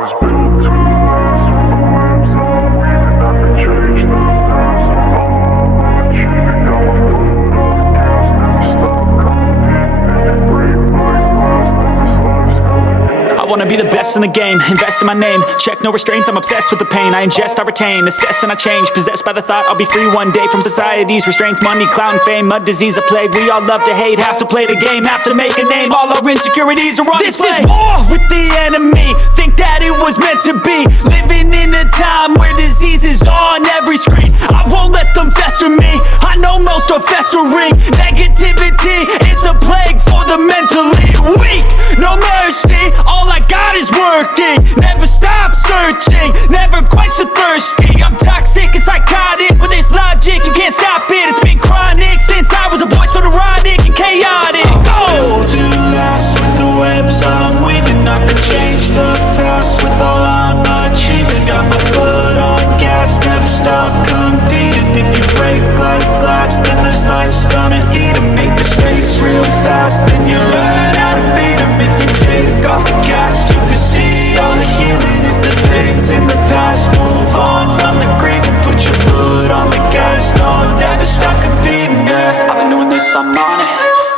was built to last with the webs I'm weaving. I can change the past. I'm achieving. Got my foot on the gas, never stop competing. And break my glass, then this life's gonna end. I wanna be the best in the game, invest in my name. Check no restraints, I'm obsessed with the pain. I ingest, I retain, assess and I change. Possessed by the thought I'll be free one day from society's restraints. Money, clout and fame, mud, disease, a plague. We all love to hate, have to play the game, have to make a name. All our insecurities are on display. This is war with the enemy, think that it was meant to be. Living in a time where disease is on every screen. I won't let them fester me, I know most are festering. Negativity is a plague for the mentally weak. No mercy, all I got is working. Never stop searching, never quench the thirsty. I'm toxic and psychotic with this logic, you can't stop it. It's been chronic since I was a boy, so neurotic and chaotic. Go! To last with the webs I'm weaving. I could change the past with all I'm achieving. Got my foot on gas, never stop competing. If you break like glass, then this life's gonna eat 'em. Make mistakes real fast, then you learn how to beat 'em. If you take off the cast, you can see all the healing. If the pain's in the past, move on from the grave and put your foot on the gas. No, never stop competing, yeah. I've been doing this, I'm on it.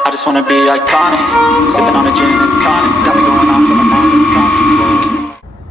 I just wanna be iconic. Sipping on a gin and tonic, got me going off on the mindless tonic.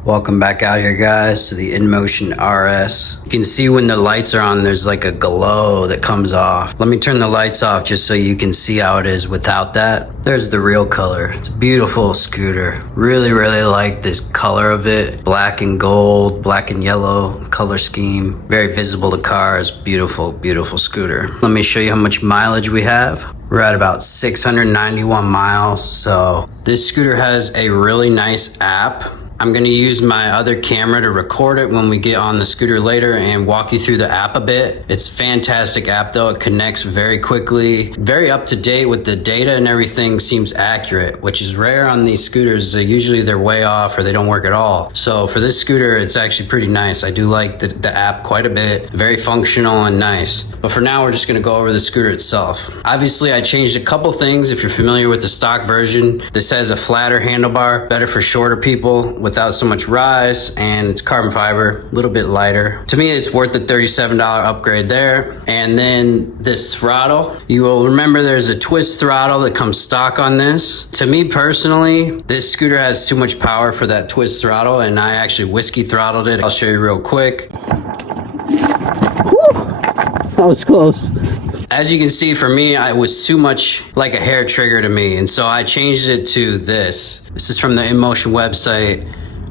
Welcome back out here, guys, to the INMOTION RS. You can see when the lights are on, there's like a glow that comes off. Let me turn the lights off just so you can see how it is without that. There's the real color. It's a beautiful scooter. Really, really like this color of it. Black and gold, black and yellow color scheme. Very visible to cars. Beautiful, beautiful scooter. Let me show you how much mileage we have. We're at about 691 miles. So this scooter has a really nice app. I'm gonna use my other camera to record it when we get on the scooter later and walk you through the app a bit. It's a fantastic app though. It connects very quickly, very up to date with the data and everything seems accurate, which is rare on these scooters. Usually they're way off or they don't work at all. So for this scooter, it's actually pretty nice. I do like the app quite a bit, very functional and nice. But for now, we're just gonna go over the scooter itself. Obviously, I changed a couple things. If you're familiar with the stock version, this has a flatter handlebar, better for shorter people without so much rise, and it's carbon fiber, a little bit lighter. To me, it's worth the $37 upgrade there. And then this throttle, you will remember there's a twist throttle that comes stock on this. To me personally, this scooter has too much power for that twist throttle, and I actually whiskey throttled it. I'll show you real quick. That was close. As you can see, for me, it was too much like a hair trigger to me, and so I changed it to this. This is from the INMOTION website.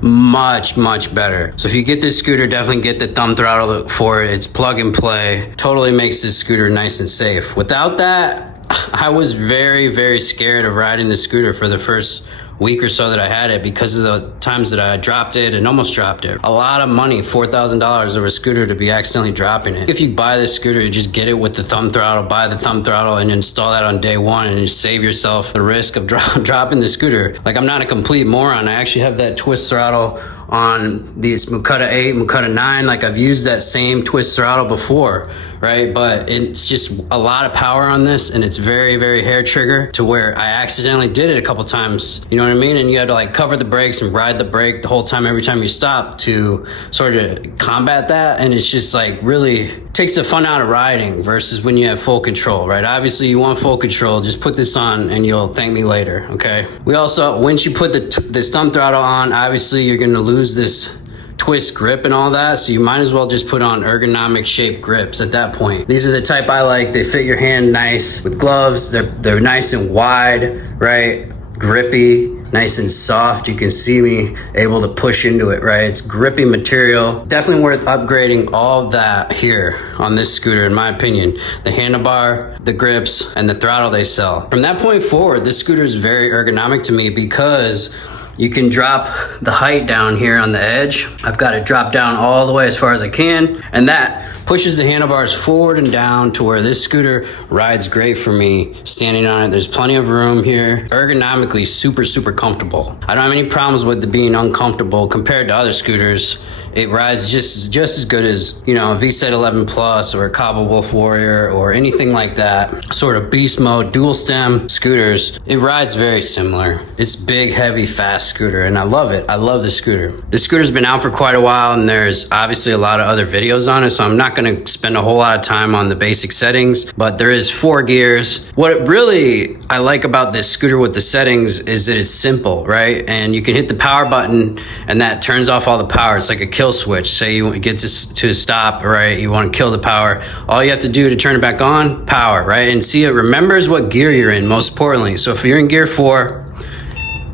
Much, much better. So if you get this scooter, definitely get the thumb throttle for it. It's plug and play. Totally makes this scooter nice and safe. Without that, I was very, very scared of riding the scooter for the first week or so that I had it because of the times that I dropped it and almost dropped it. A lot of money, $4,000 of a scooter to be accidentally dropping it. If you buy this scooter, you just get it with the thumb throttle, buy the thumb throttle and install that on day one and just save yourself the risk of dropping the scooter. Like, I'm not a complete moron. I actually have that twist throttle on these Mukata 8, Mukata 9. Like, I've used that same twist throttle before, right? But it's just a lot of power on this, and it's very, very hair trigger to where I accidentally did it a couple times, you know what I mean? And you had to like cover the brakes and ride the brake the whole time, every time you stop, to sort of combat that. And it's just like really takes the fun out of riding versus when you have full control, right? Obviously you want full control, just put this on and you'll thank me later, okay? We also, once you put this thumb throttle on, obviously you're gonna lose this twist grip and all that, so you might as well just put on ergonomic shaped grips at that point. These are the type I like. They fit your hand nice with gloves. They're nice and wide, right? Grippy, nice and soft. You can see me able to push into it, right? It's grippy material. Definitely worth upgrading all of that here on this scooter, in my opinion. The handlebar, the grips, and the throttle they sell. From that point forward, this scooter is very ergonomic to me because you can drop the height down here on the edge. I've got it dropped down all the way as far as I can, and that pushes the handlebars forward and down to where this scooter rides great for me standing on it. There's plenty of room here. Ergonomically super comfortable. I don't have any problems with it being uncomfortable compared to other scooters. It rides just as good as, you know, a VSET 11 Plus or a Cobble Wolf Warrior or anything like that. Sort of beast mode, dual stem scooters. It rides very similar. It's big, heavy, fast scooter, and I love it. I love the scooter. The scooter's been out for quite a while, and there's obviously a lot of other videos on it, so I'm not gonna spend a whole lot of time on the basic settings, but there is 4 gears. What really I like about this scooter with the settings is that it's simple, right? And you can hit the power button and that turns off all the power. It's like a kill switch. Say you get to a stop, right? You want to kill the power. All you have to do to turn it back on, power, right? And see, it remembers what gear you're in, most importantly. So if you're in gear 4,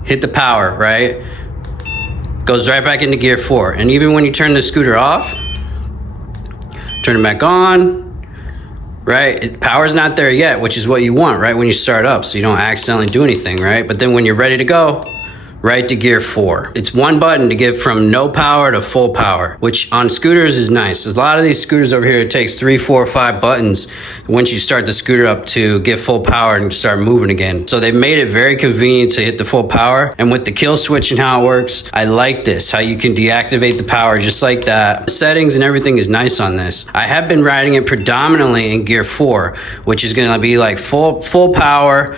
hit the power, right? Goes right back into gear 4. And even when you turn the scooter off, turn it back on, right? Power's not there yet, which is what you want, right? When you start up, so you don't accidentally do anything, right? But then when you're ready to go, right to gear 4. It's one button to get from no power to full power, which on scooters is nice. There's a lot of these scooters over here, it takes 3, 4, 5 buttons once you start the scooter up to get full power and start moving again. So they've made it very convenient to hit the full power. And with the kill switch and how it works, I like this, how you can deactivate the power just like that. The settings and everything is nice on this. I have been riding it predominantly in gear 4, which is gonna be like full power,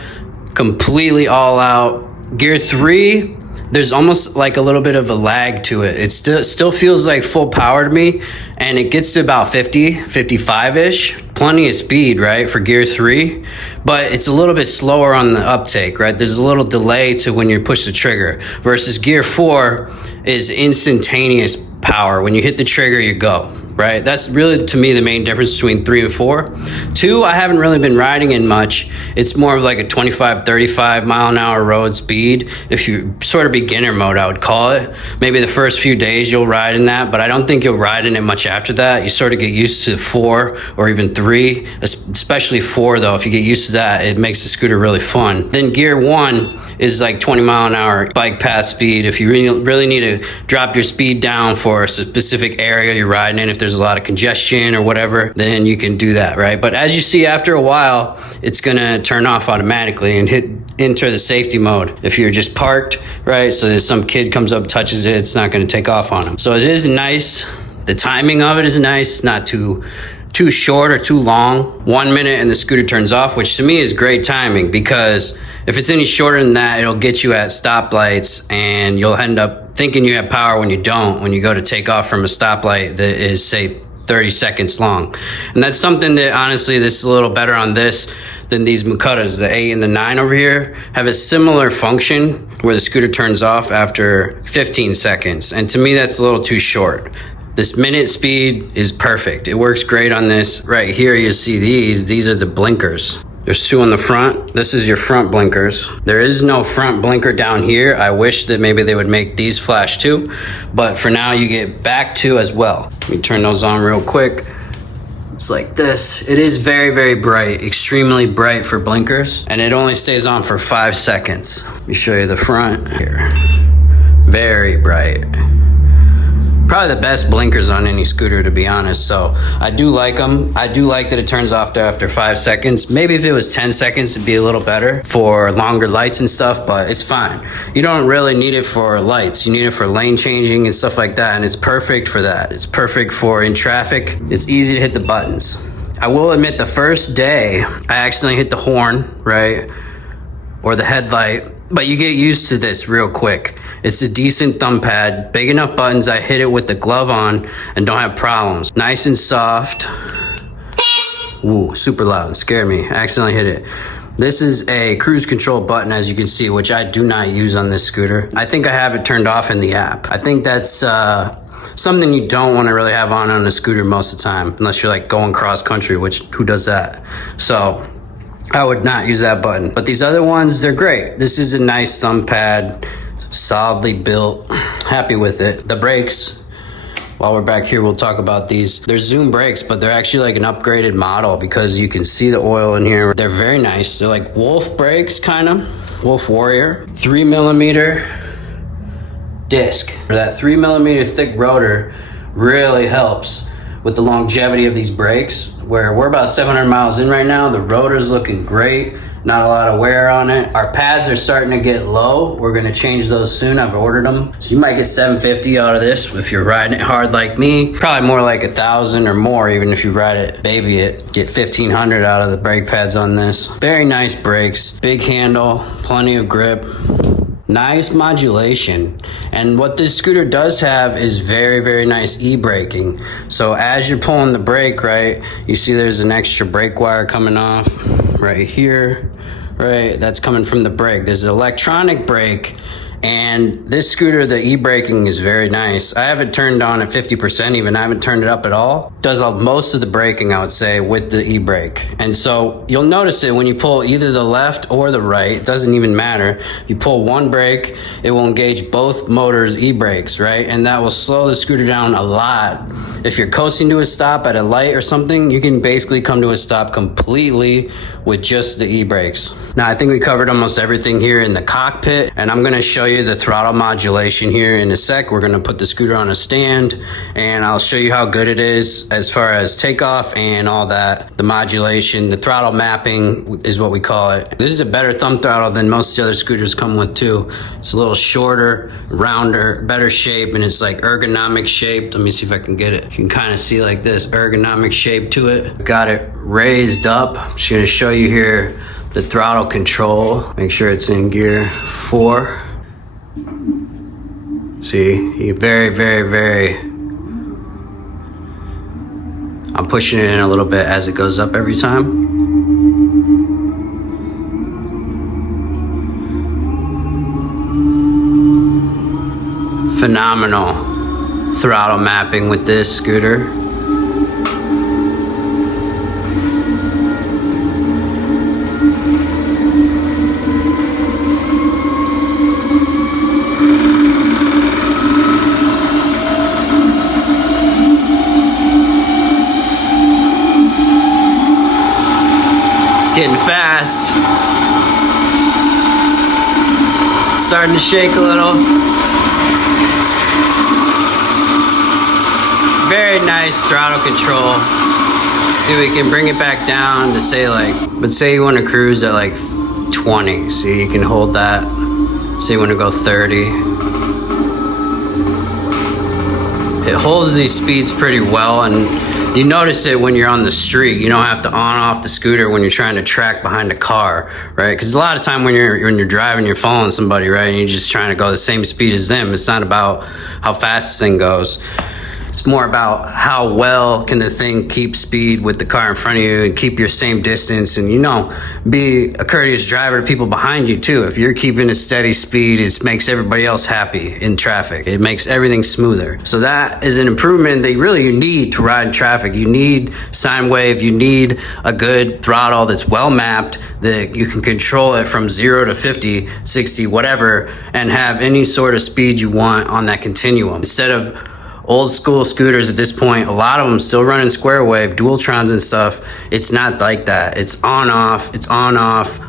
completely all out. Gear 3, there's almost like a little bit of a lag to it. It still feels like full power to me, and it gets to about 50, 55-ish. Plenty of speed, right, for gear 3, but it's a little bit slower on the uptake, right? There's a little delay to when you push the trigger, versus gear 4 is instantaneous power. When you hit the trigger, you go. Right? That's really, to me, the main difference between 3 and 4. 2, I haven't really been riding in much. It's more of like a 25, 35 mile an hour road speed. If you sort of beginner mode, I would call it. Maybe the first few days you'll ride in that, but I don't think you'll ride in it much after that. You sort of get used to 4 or even 3, especially 4 though. If you get used to that, it makes the scooter really fun. Then gear 1 is like 20 mile an hour bike path speed. If you really need to drop your speed down for a specific area you're riding in, if there's a lot of congestion or whatever, then you can do that, right? But as you see, after a while, it's gonna turn off automatically and enter the safety mode. If you're just parked, right? So that some kid comes up, touches it, it's not gonna take off on them. So it is nice. The timing of it is nice, not too short or too long. 1 minute and the scooter turns off, which to me is great timing, because if it's any shorter than that, it'll get you at stoplights and you'll end up thinking you have power when you don't, when you go to take off from a stoplight that is, say, 30 seconds long. And that's something that, honestly, this is a little better on this than these Mukutas. The 8 and the 9 over here have a similar function where the scooter turns off after 15 seconds. And to me, that's a little too short. This minute speed is perfect. It works great on this. Right here, you see these are the blinkers. There's 2 on the front. This is your front blinkers. There is no front blinker down here. I wish that maybe they would make these flash too, but for now you get back 2 as well. Let me turn those on real quick. It's like this. It is very bright, extremely bright for blinkers, and it only stays on for 5 seconds. Let me show you the front here. Very bright. Probably the best blinkers on any scooter, to be honest. So I do like them. I do like that it turns off after 5 seconds. Maybe if it was 10 seconds, it'd be a little better for longer lights and stuff, but it's fine. You don't really need it for lights. You need it for lane changing and stuff like that, and it's perfect for that. It's perfect for in traffic. It's easy to hit the buttons. I will admit, the first day, I accidentally hit the horn, right? Or the headlight, but you get used to this real quick. It's a decent thumb pad, big enough buttons. I hit it with the glove on and don't have problems. Nice and soft. Ooh, super loud, scared me. I accidentally hit it. This is a cruise control button, as you can see, which I do not use on this scooter. I think I have it turned off in the app. I think that's something you don't want to really have on a scooter most of the time, unless you're like going cross country, which who does that? So I would not use that button. But these other ones, they're great. This is a nice thumb pad, solidly built. Happy with it. The brakes, while we're back here, we'll talk about these. They're Zoom brakes, but they're actually like an upgraded model because you can see the oil in here. They're very nice. They're like Wolf brakes, kind of. Wolf Warrior. 3mm disc. That 3mm thick rotor really helps with the longevity of these brakes, where we're about 700 miles in right now. The rotor's looking great. Not a lot of wear on it. Our pads are starting to get low. We're gonna change those soon. I've ordered them. So you might get 750 out of this if you're riding it hard like me. Probably more like 1,000 or more, even if you ride it, baby it. Get 1,500 out of the brake pads on this. Very nice brakes, big handle, plenty of grip. Nice modulation. And what this scooter does have is very, very nice e-braking. So as you're pulling the brake, right, you see there's an extra brake wire coming off right here, right? That's coming from the brake. There's an electronic brake, and this scooter, the e-braking is very nice. I have it turned on at 50% even. I haven't turned it up at all. Does most of the braking, I would say, with the e-brake. And so you'll notice it when you pull either the left or the right. It doesn't even matter. You pull one brake, it will engage both motors' e-brakes, right? And that will slow the scooter down a lot. If you're coasting to a stop at a light or something, you can basically come to a stop completely with just the e-brakes. Now, I think we covered almost everything here in the cockpit, and I'm gonna show you the throttle modulation here in a sec. We're gonna put the scooter on a stand, and I'll show you how good it is as far as takeoff and all that. The modulation, the throttle mapping is what we call it. This is a better thumb throttle than most of the other scooters come with too. It's a little shorter, rounder, better shape, and it's like ergonomic shaped. Let me see if I can get it. You can kind of see like this ergonomic shape to it. Got it raised up. I'm just gonna show you here the throttle control. Make sure it's in gear 4. See, you very, very, very, I'm pushing it in a little bit as it goes up every time. Phenomenal throttle mapping with this scooter. Getting fast. Starting to shake a little. Very nice throttle control. See, we can bring it back down to say like, but say you want to cruise at like 20. See, you can hold that. Say you want to go 30. It holds these speeds pretty well, and you notice it when you're on the street. You don't have to on off the scooter when you're trying to track behind a car, right? Because a lot of time when you're driving, you're following somebody, right? And you're just trying to go the same speed as them. It's not about how fast this thing goes. It's more about how well can the thing keep speed with the car in front of you and keep your same distance, and, you know, be a courteous driver to people behind you too. If you're keeping a steady speed, it makes everybody else happy in traffic. It makes everything smoother. So that is an improvement that you need to ride in traffic. You need sine wave. You need a good throttle that's well mapped, that you can control it from 0 to 50, 60, whatever, and have any sort of speed you want on that continuum. Instead of old school scooters at this point, a lot of them still running square wave, Dualtrons and stuff. It's not like that. It's on off, it's on off,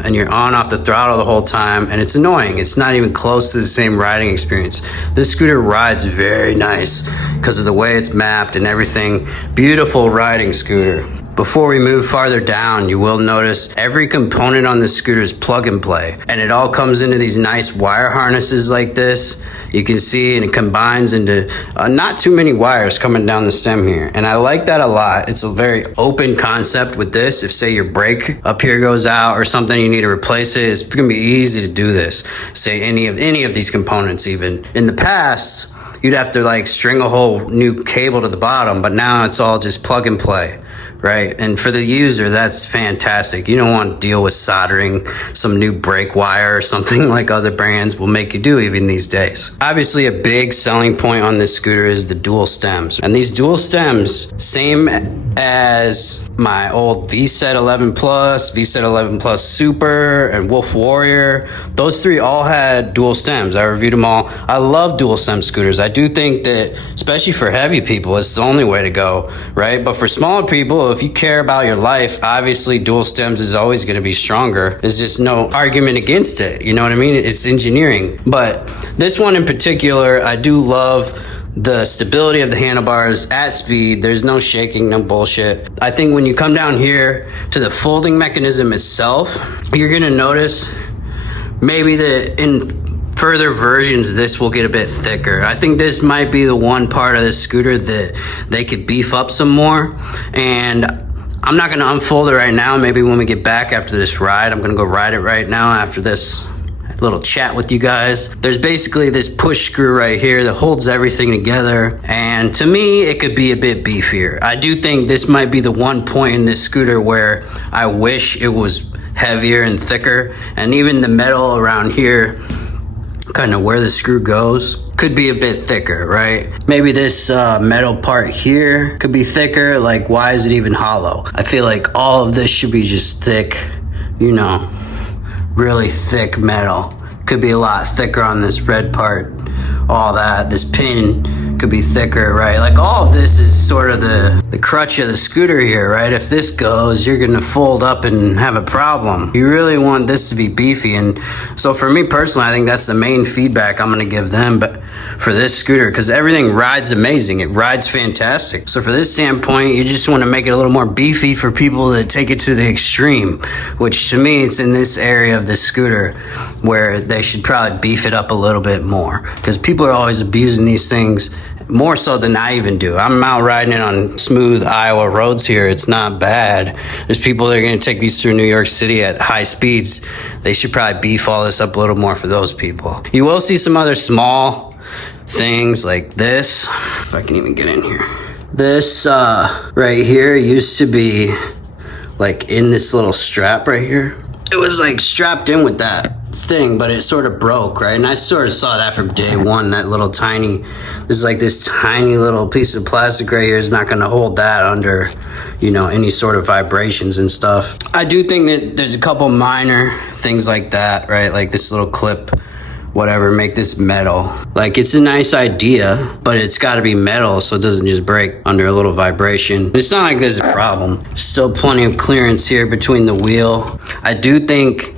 and you're on off the throttle the whole time, and it's annoying. It's not even close to the same riding experience. This scooter rides very nice because of the way it's mapped and everything. Beautiful riding scooter. Before we move farther down, you will notice every component on this scooter is plug and play, and it all comes into these nice wire harnesses like this. You can see, and it combines into not too many wires coming down the stem here, and I like that a lot. It's a very open concept with this. If say your brake up here goes out or something, you need to replace it, it's gonna be easy to do this. Say any of these components. Even in the past, you'd have to like string a whole new cable to the bottom, but now it's all just plug and play. Right? And for the user, that's fantastic. You don't want to deal with soldering some new brake wire or something like other brands will make you do even these days. Obviously, a big selling point on this scooter is the dual stems. And these dual stems, same as my old VSET 11 Plus, VSET 11 Plus Super, and Wolf Warrior. Those three all had dual stems. I reviewed them all. I love dual stem scooters. I do think that, especially for heavy people, it's the only way to go, right? But for smaller people, if you care about your life, obviously dual stems is always going to be stronger. There's just no argument against it. You know what I mean? It's engineering. But this one in particular, I do love the stability of the handlebars at speed. There's no shaking, no bullshit. I think when you come down here to the folding mechanism itself, you're gonna notice maybe in further versions this will get a bit thicker. I think this might be the one part of this scooter that they could beef up some more, and I'm not gonna unfold it right now. Maybe when we get back after this ride, I'm gonna go ride it right now after this little chat with you guys. There's basically this push screw right here that holds everything together, and to me it could be a bit beefier. I do think this might be the one point in this scooter where I wish it was heavier and thicker, and even the metal around here, kind of where the screw goes, could be a bit thicker, right? Maybe this metal part here could be thicker. Like, why is it even hollow? I feel like all of this should be just thick, you know, really thick metal. Could be a lot thicker on this red part. All that, this pin could be thicker, right? Like, all of this is sort of the crutch of the scooter here, right? If this goes, you're gonna fold up and have a problem. You really want this to be beefy, and so for me personally, I think that's the main feedback I'm gonna give them, but for this scooter, because everything rides amazing. It rides fantastic. So for this standpoint, you just want to make it a little more beefy for people that take it to the extreme, which to me, it's in this area of the scooter where they should probably beef it up a little bit more, because people are always abusing these things more so than I even do. I'm out riding it on smooth Iowa roads here. It's not bad. There's people that are going to take these through New York City at high speeds. They should probably beef all this up a little more for those people. You will see some other small things like this, if I can even get in here. This right here used to be like in this little strap right here. It was like strapped in with that thing, but it sort of broke, right? And I sort of saw that from day one. That little tiny, this is like this tiny little piece of plastic right here is not going to hold that under, you know, any sort of vibrations and stuff. I do think that there's a couple minor things like that, right? Like this little clip, whatever, make this metal. Like, it's a nice idea, but it's got to be metal so it doesn't just break under a little vibration. It's not like there's a problem. Still plenty of clearance here between the wheel. I do think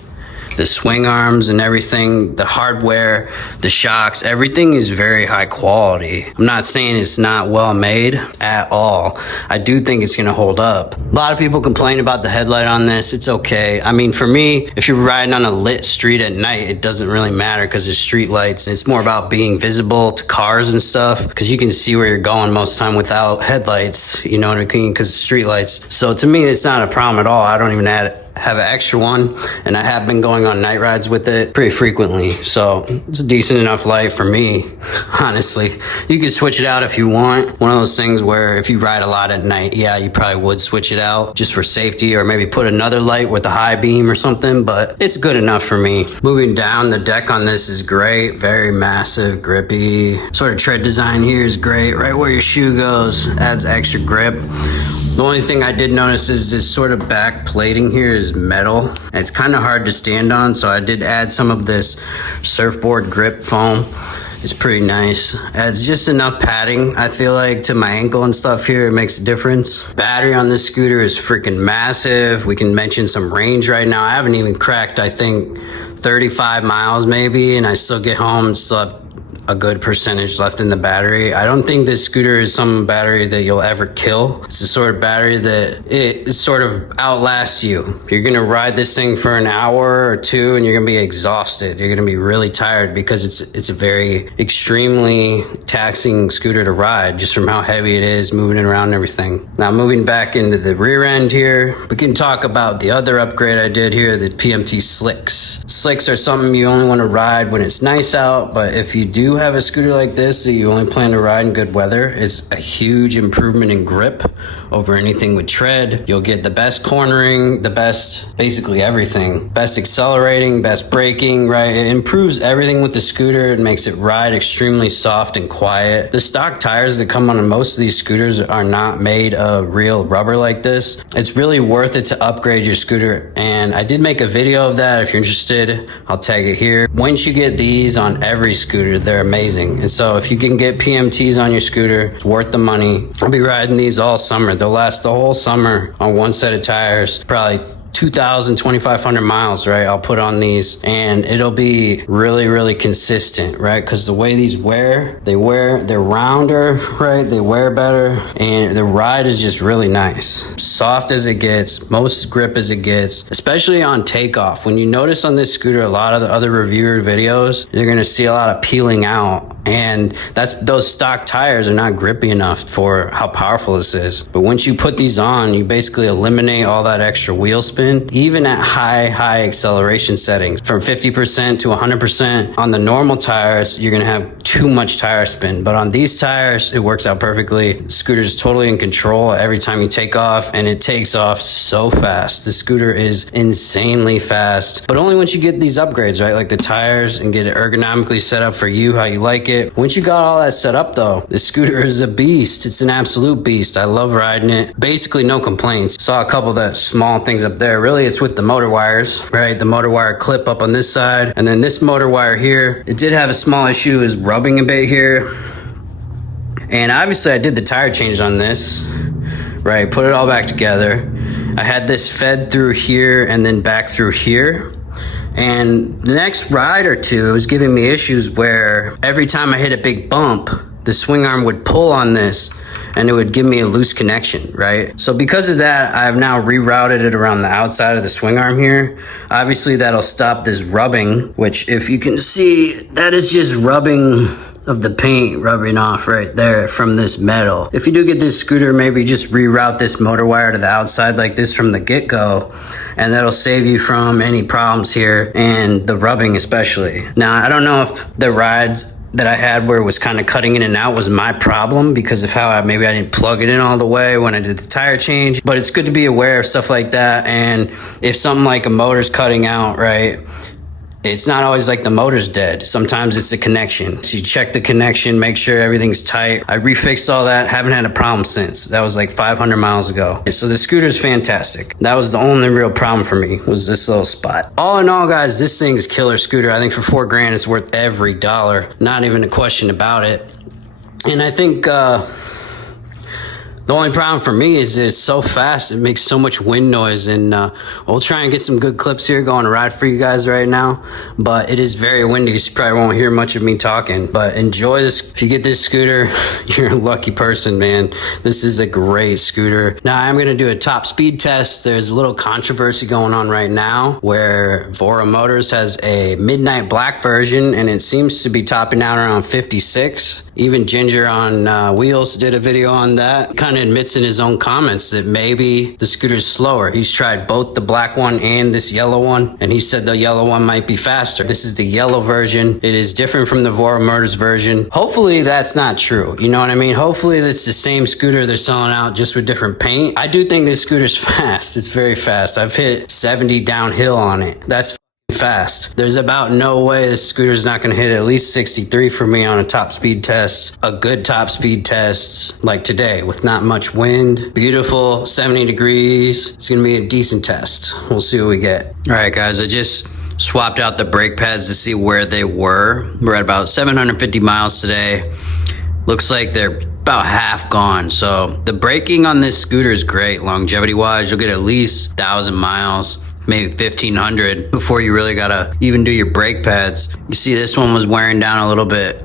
the swing arms and everything, the hardware, the shocks, everything is very high quality. I'm not saying it's not well made at all. I do think it's gonna hold up. A lot of people complain about the headlight on this. It's okay. I mean, for me, if you're riding on a lit street at night, it doesn't really matter because there's street lights. It's more about being visible to cars and stuff, because you can see where you're going most of the time without headlights, you know what I mean, because street lights. So to me, it's not a problem at all. I don't even have an extra one, and I have been going on night rides with it pretty frequently, so it's a decent enough light for me, honestly. You can switch it out if you want. One of those things where if you ride a lot at night, yeah, you probably would switch it out just for safety, or maybe put another light with a high beam or something, but it's good enough for me. Moving down, the deck on this is great, very massive, grippy. Sort of tread design here is great, right where your shoe goes, adds extra grip. The only thing I did notice is this sort of back plating here is metal, and it's kind of hard to stand on, so I did add some of this surfboard grip foam. It's pretty nice. Adds just enough padding, I feel like, to my ankle and stuff here. It makes a difference. Battery on this scooter is freaking massive. We can mention some range right now. I haven't even cracked, I think, 35 miles maybe, and I still get home and still have a good percentage left in the battery. I don't think this scooter is some battery that you'll ever kill. It's the sort of battery that it sort of outlasts you. You're gonna ride this thing for an hour or two and you're gonna be exhausted. You're gonna be really tired because it's a very extremely taxing scooter to ride just from how heavy it is, moving it around and everything. Now moving back into the rear end here, we can talk about the other upgrade I did here, the PMT slicks. Slicks are something you only want to ride when it's nice out, but if you do have a scooter like this that you only plan to ride in good weather, it's a huge improvement in grip over anything with tread. You'll get the best cornering, the best, basically everything. Best accelerating, best braking, right? It improves everything with the scooter. It makes it ride extremely soft and quiet. The stock tires that come on most of these scooters are not made of real rubber like this. It's really worth it to upgrade your scooter, and I did make a video of that. If you're interested, I'll tag it here. Once you get these on every scooter, they're amazing. And so if you can get PMTs on your scooter, it's worth the money. I'll be riding these all summer. They'll last the whole summer on one set of tires, probably 2,000, 2,500 miles, right? I'll put on these and it'll be really, really consistent, right? Because the way these wear, they're rounder, right? They wear better and the ride is just really nice. Soft as it gets, most grip as it gets, especially on takeoff. When you notice on this scooter, a lot of the other reviewer videos, you're gonna see a lot of peeling out, and those stock tires are not grippy enough for how powerful this is. But once you put these on, you basically eliminate all that extra wheel spin, even at high acceleration settings. From 50% to 100% on the normal tires, you're gonna have too much tire spin. But on these tires, it works out perfectly. The scooter is totally in control every time you take off, and it takes off so fast. The scooter is insanely fast, but only once you get these upgrades, right? Like the tires, and get it ergonomically set up for you, how you like it. Once you got all that set up though, the scooter is a beast. It's an absolute beast. I love riding it. Basically no complaints. Saw a couple of the small things up there. Really, it's with the motor wires, right? The motor wire clip up on this side, and then this motor wire here. It did have a small issue, is rubbing a bit here. And obviously I did the tire change on this, right? Put it all back together. I had this fed through here and then back through here. And the next ride or two was giving me issues where every time I hit a big bump, the swing arm would pull on this and it would give me a loose connection, right? So because of that, I've now rerouted it around the outside of the swing arm here. Obviously that'll stop this rubbing, which if you can see, that is just rubbing of the paint rubbing off right there from this metal. If you do get this scooter, maybe just reroute this motor wire to the outside like this from the get-go, and that'll save you from any problems here, and the rubbing especially. Now, I don't know if the rides that I had where it was kind of cutting in and out was my problem because of how maybe I didn't plug it in all the way when I did the tire change, but it's good to be aware of stuff like that. And if something like a motor's cutting out, right, it's not always like the motor's dead. Sometimes it's a connection. So you check the connection, make sure everything's tight. I refixed all that, haven't had a problem since. That was like 500 miles ago. So the scooter's fantastic. That was the only real problem for me, was this little spot. All in all, guys, this thing's killer scooter. I think for $4,000, it's worth every dollar. Not even a question about it. And I think, the only problem for me is it's so fast. It makes so much wind noise, and we'll try and get some good clips here going to ride for you guys right now. But it is very windy, so you probably won't hear much of me talking. But enjoy this. If you get this scooter, you're a lucky person, man. This is a great scooter. Now, I'm going to do a top speed test. There's a little controversy going on right now where Vora Motors has a midnight black version, and it seems to be topping out around 56. Even Ginger on Wheels did a video on that. Kind of admits in his own comments that maybe the scooter's slower. He's tried both the black one and this yellow one, and he said the yellow one might be faster. This is the yellow version. It is different from the Vora Motors version. Hopefully that's not true. You know what I mean? Hopefully it's the same scooter they're selling out, just with different paint. I do think this scooter's fast. It's very fast. I've hit 70 downhill on it. That's fast. There's about no way this scooter's not going to hit at least 63 for me on a top speed test. A good top speed test like today with not much wind. Beautiful 70 degrees. It's going to be a decent test. We'll see what we get. All right, guys, I just swapped out the brake pads to see where they were. We're at about 750 miles today. Looks like they're about half gone. So the braking on this scooter is great. Longevity wise, you'll get at least 1,000 miles. Maybe 1,500 before you really gotta even do your brake pads. You see this one was wearing down a little bit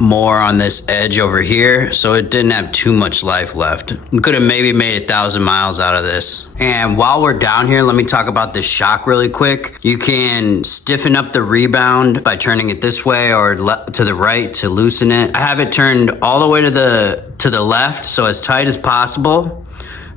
more on this edge over here, so it didn't have too much life left. We could have maybe made 1,000 miles out of this. And while we're down here, let me talk about this shock really quick. You can stiffen up the rebound by turning it this way or to the right to loosen it. I have it turned all the way to the left, so as tight as possible,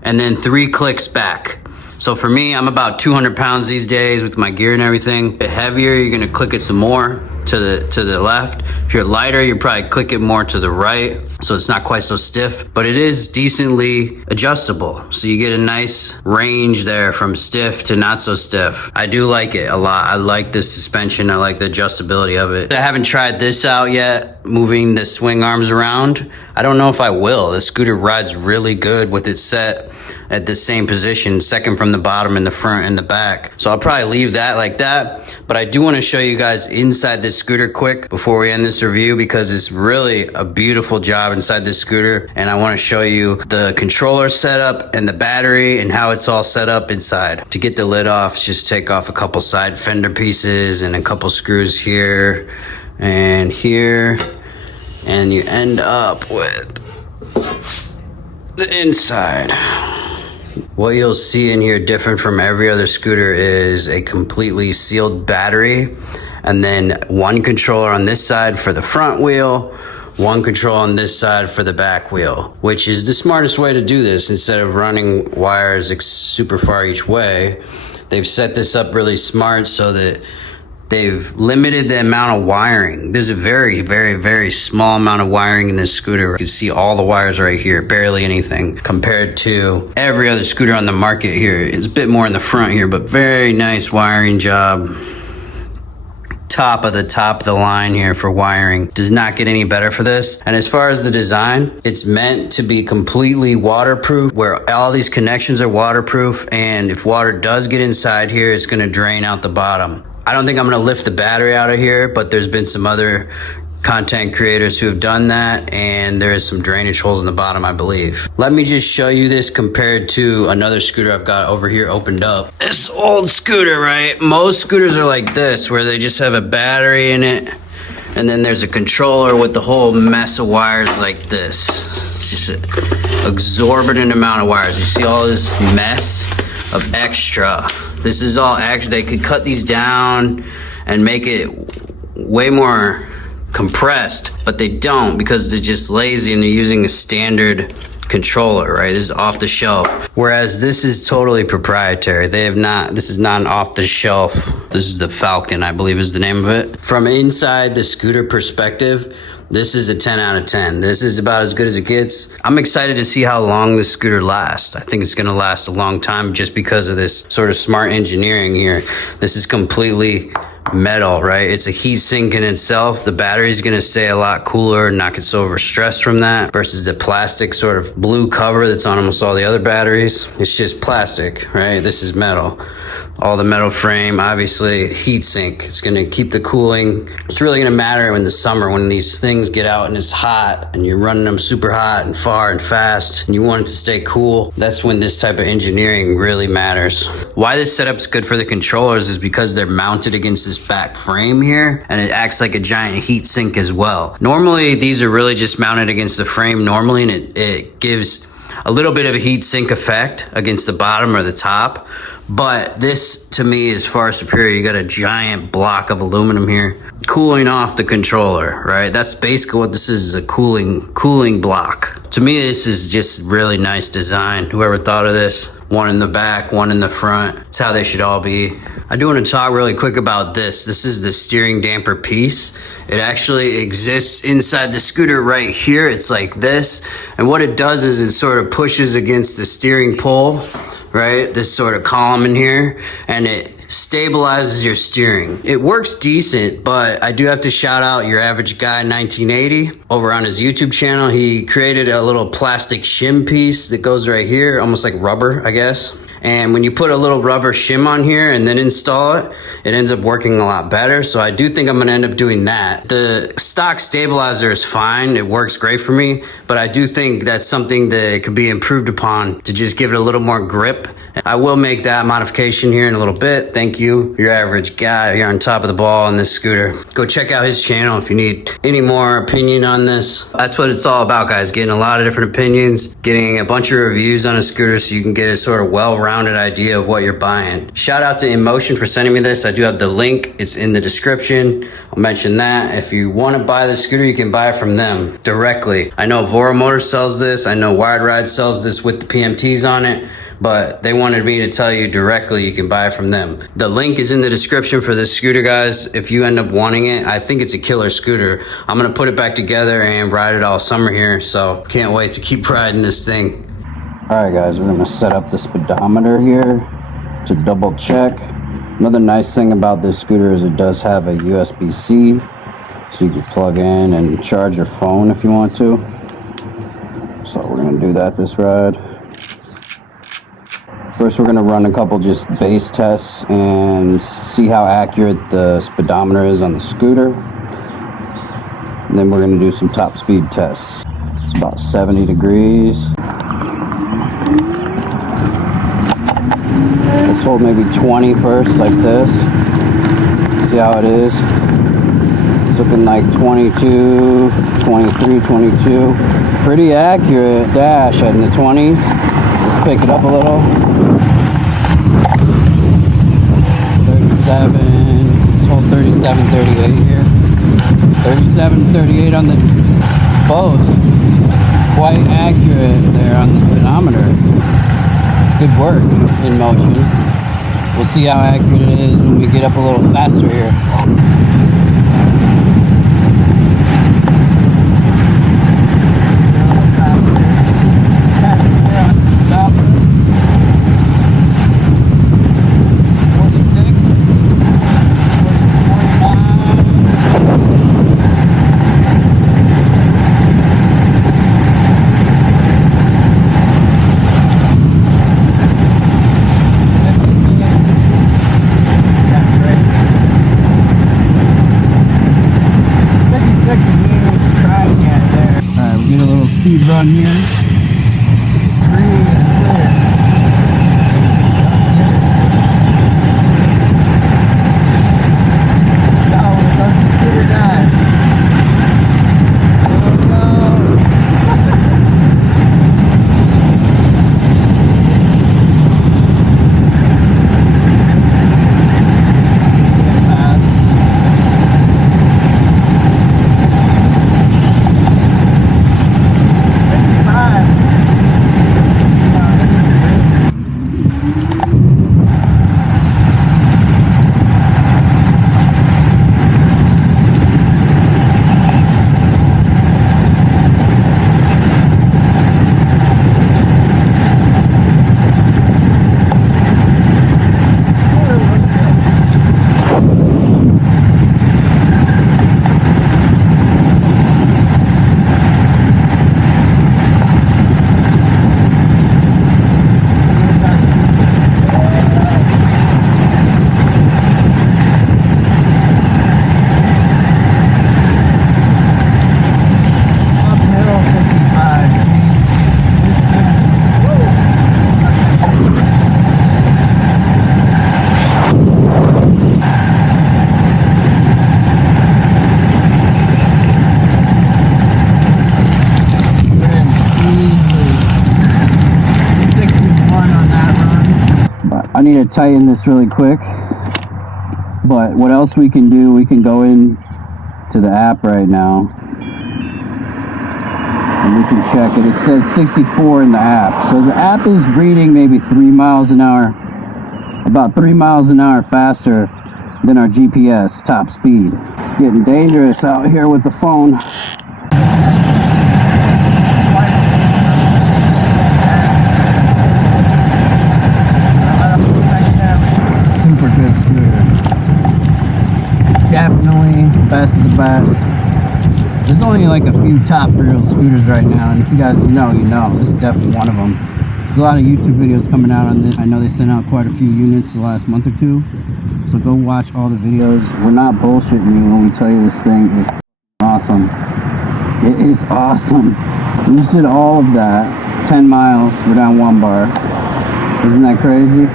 and then 3 clicks back. So for me, I'm about 200 pounds these days with my gear and everything. A bit heavier, you're gonna click it some more to the left. If you're lighter, you probably click it more to the right, so it's not quite so stiff, but it is decently adjustable. So you get a nice range there from stiff to not so stiff. I do like it a lot. I like this suspension. I like the adjustability of it. I haven't tried this out yet, moving the swing arms around. I don't know if I will. The scooter rides really good with it set at the same position, second from the bottom in the front and the back. So I'll probably leave that like that. But I do want to show you guys inside this scooter quick before we end this review, because it's really a beautiful job inside this scooter. And I want to show you the controller setup and the battery and how it's all set up inside. To get the lid off, just take off a couple side fender pieces and a couple screws here and here, and you end up with the inside. What you'll see in here different from every other scooter is a completely sealed battery, and then one controller on this side for the front wheel, one control on this side for the back wheel, which is the smartest way to do this. Instead of running wires super far each way, they've set this up really smart so that they've limited the amount of wiring. There's a very, very, very small amount of wiring in this scooter. You can see all the wires right here, barely anything, compared to every other scooter on the market here. It's a bit more in the front here, but very nice wiring job. Top of the line here for wiring. Does not get any better for this. And as far as the design, it's meant to be completely waterproof, where all these connections are waterproof, and if water does get inside here, it's going to drain out the bottom. I don't think I'm going to lift the battery out of here, but there's been some other content creators who have done that, and there is some drainage holes in the bottom, I believe. Let me just show you this compared to another scooter I've got over here opened up. This old scooter, right? Most scooters are like this, where they just have a battery in it, and then there's a controller with the whole mess of wires like this. It's just an exorbitant amount of wires. You see all this mess of extra. This is all extra. They could cut these down and make it way more compressed, but they don't, because they're just lazy and they're using a standard controller, right? This is off the shelf, whereas this is totally proprietary. This is not an off the shelf. This is the Falcon, I believe is the name of it. From inside the scooter perspective, this is a 10 out of 10. This is about as good as it gets. I'm excited to see how long this scooter lasts. I think it's gonna last a long time just because of this sort of smart engineering here. This is completely metal, right? It's a heat sink in itself. The battery is going to stay a lot cooler and not get so overstressed from that, versus the plastic sort of blue cover that's on almost all the other batteries. It's just plastic, right? This is metal. All the metal frame, obviously heat sink. It's going to keep the cooling. It's really going to matter in the summer when these things get out and it's hot and you're running them super hot and far and fast and you want it to stay cool. That's when this type of engineering really matters. Why this setup's good for the controllers is because they're mounted against this back frame here, and it acts like a giant heat sink as well. Normally these are really just mounted against the frame normally, and it gives a little bit of a heat sink effect against the bottom or the top. But this, to me, is far superior. You got a giant block of aluminum here cooling off the controller, right? That's basically what this is a cooling block. To me, this is just really nice design. Whoever thought of this, one in the back, one in the front. It's how they should all be. I do want to talk really quick about this. This is the steering damper piece. It actually exists inside the scooter right here. It's like this. And what it does is it sort of pushes against the steering pole, right? This sort of column in here, and it stabilizes your steering. It works decent, but I do have to shout out Your Average Guy 1980 over on his YouTube channel. He created a little plastic shim piece that goes right here, almost like rubber, I guess. And when you put a little rubber shim on here and then install it, it ends up working a lot better. So I do think I'm gonna end up doing that. The stock stabilizer is fine. It works great for me, but I do think that's something that could be improved upon to just give it a little more grip. I will make that modification here in a little bit. Thank you, Your Average Guy. You're on top of the ball on this scooter. Go check out his channel if you need any more opinion on this. That's what it's all about, guys. Getting a lot of different opinions, getting a bunch of reviews on a scooter so you can get a sort of well-rounded idea of what you're buying. Shout out to INMOTION for sending me this. I do have the link. It's in the description. I'll mention that. If you want to buy the scooter, you can buy it from them directly. I know Vora Motors sells this. I know Wired Ride sells this with the PMTs on it, but they wanted me to tell you directly you can buy it from them. The link is in the description for this scooter, guys. If you end up wanting it, I think it's a killer scooter. I'm gonna put it back together and ride it all summer here, so can't wait to keep riding this thing. All right, guys, we're gonna set up the speedometer here to double check. Another nice thing about this scooter is it does have a USB-C So you can plug in and charge your phone if you want to. So we're gonna do that this ride. First, we're gonna run a couple just base tests and see how accurate the speedometer is on the scooter. And then we're gonna do some top speed tests. It's about 70 degrees. Let's hold maybe 20 first, like this. See how it is. It's looking like 22, 23, 22. Pretty accurate dash in the 20s. Let's pick it up a little. 37. Let's hold 37, 38 here. 37, 38 on the both. Quite accurate there on the speedometer. Good work, INMOTION. We'll see how accurate it is when we get up a little faster here. Speed run here. I need to tighten this really quick, but what else we can do, we can go in to the app right now and we can check it. It says 64 in the app, so the app is reading maybe 3 miles an hour, about 3 miles an hour faster than our GPS top speed. Getting dangerous out here with the phone. Super good scooter. Definitely best of the best. There's only like a few top real scooters right now, and if you guys know, you know. This is definitely one of them. There's a lot of YouTube videos coming out on this. I know they sent out quite a few units the last month or two, so go watch all the videos. We're not bullshitting you when we tell you this thing is awesome. It is awesome. We just did all of that. 10 miles, we're down 1 bar. Isn't that crazy?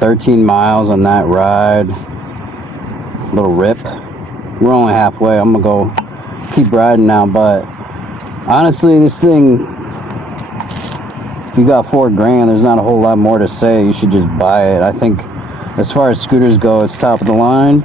$13 miles on that ride. Little rip. We're only halfway. I'm gonna go keep riding now, but honestly, this thing, if you got $4 grand, there's not a whole lot more to say. You should just buy it. I think as far as scooters go, it's top of the line.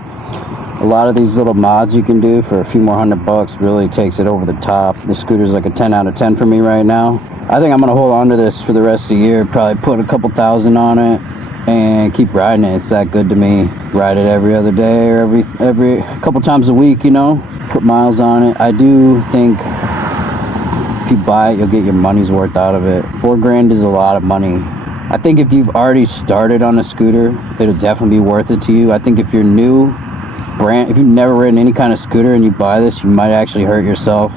A lot of these little mods you can do for a few more $100 really takes it over the top. This scooter's like a 10 out of 10 for me right now. I think I'm gonna hold on to this for the rest of the year, probably put a couple thousand on it and keep riding it. It's that good to me. Ride it every other day or every couple times a week, you know, put miles on it. I do think if you buy it, you'll get your money's worth out of it. $4 grand is a lot of money. I think if you've already started on a scooter, it'll definitely be worth it to you. I think if you're new, if you've never ridden any kind of scooter and you buy this, you might actually hurt yourself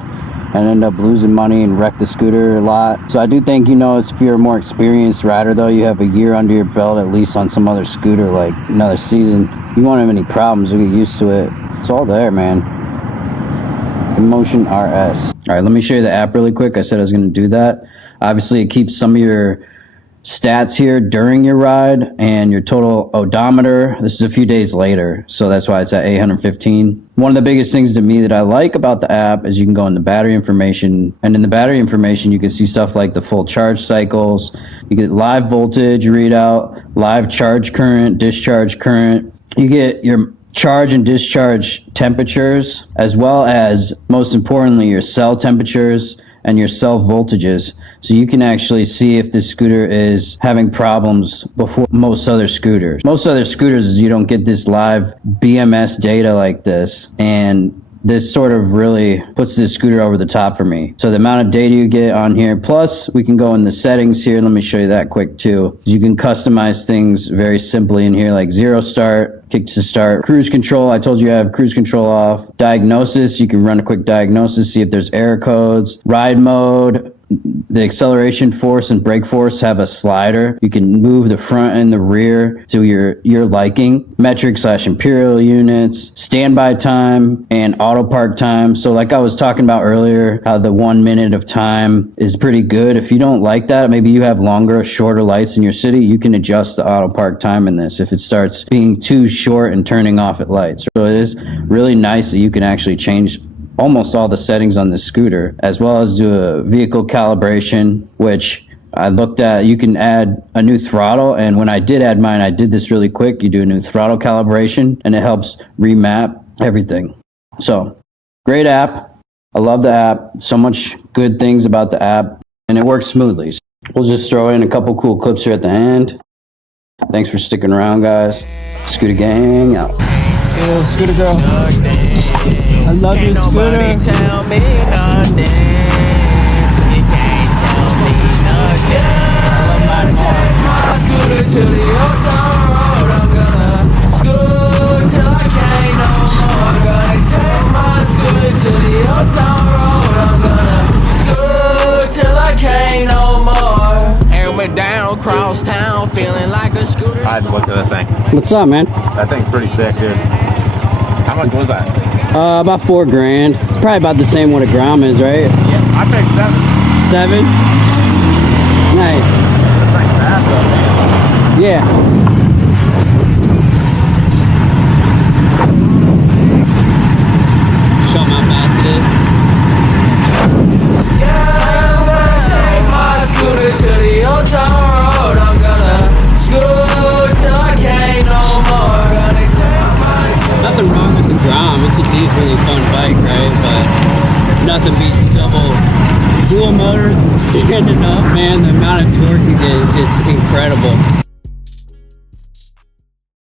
and end up losing money and wreck the scooter a lot. So I do think, you know, if you're a more experienced rider though, you have a year under your belt at least on some other scooter, like another season, you won't have any problems. You'll get used to it. It's all there, man. INMOTION RS. All right, let me show you the app really quick. I said I was going to do that. Obviously, it keeps some of your stats here during your ride and your total odometer. This is a few days later, so that's why it's at 815. One of the biggest things to me that I like about the app is you can go in the battery information, and in the battery information you can see stuff like the full charge cycles. You get live voltage readout, live charge current, discharge current. You get your charge and discharge temperatures, as well as, most importantly, your cell temperatures and your cell voltages. So you can actually see if this scooter is having problems before most other scooters. Most other scooters, you don't get this live BMS data like this, and this sort of really puts this scooter over the top for me. So the amount of data you get on here, plus we can go in the settings here. Let me show you that quick too. You can customize things very simply in here, like zero start, kick to start, cruise control. I told you I have cruise control off. Diagnosis, you can run a quick diagnosis, see if there's error codes. Ride mode, the acceleration force and brake force have a slider. You can move the front and the rear to your liking. Metric / imperial units, standby time, and auto park time. So like I was talking about earlier, how the 1 minute of time is pretty good. If you don't like that, maybe you have longer or shorter lights in your city, you can adjust the auto park time in this if it starts being too short and turning off at lights. So it is really nice that you can actually change almost all the settings on this scooter, as well as do a vehicle calibration, which I looked at. You can add a new throttle, and when I did add mine, I did this really quick. You do a new throttle calibration and it helps remap everything. So great app. I love the app. So much good things about the app, and it works smoothly. We'll just throw in a couple cool clips here at the end. Thanks for sticking around, guys. Scooter gang out. Yo, Scooter girl. I love you, Scooter. Tell me nothing. You can't tell me nothing. I'm gonna take my scooter to the old town road. I'm gonna scoot till I can't no more. I'm gonna take my scooter to the old town road. I'm gonna scoot till I can't no more. And we're down cross town, feeling like a scooter. I had to look at the thing. What's up, man? That thing's pretty sick, dude. How much was that? About $4 grand. Probably about the same what a Grom is, right? Yeah, I paid 7. 7? Nice. That's like bad though, man. Yeah. Show them how fast it is. Yeah, I'm gonna take my scooter to the old town road. I'm gonna scoot till I can't no more. Gonna take my scooter. Nothing wrong with the Grom. It's a decently fun bike, right? But nothing beats dual motors standing up, man. The amount of torque you get is just incredible.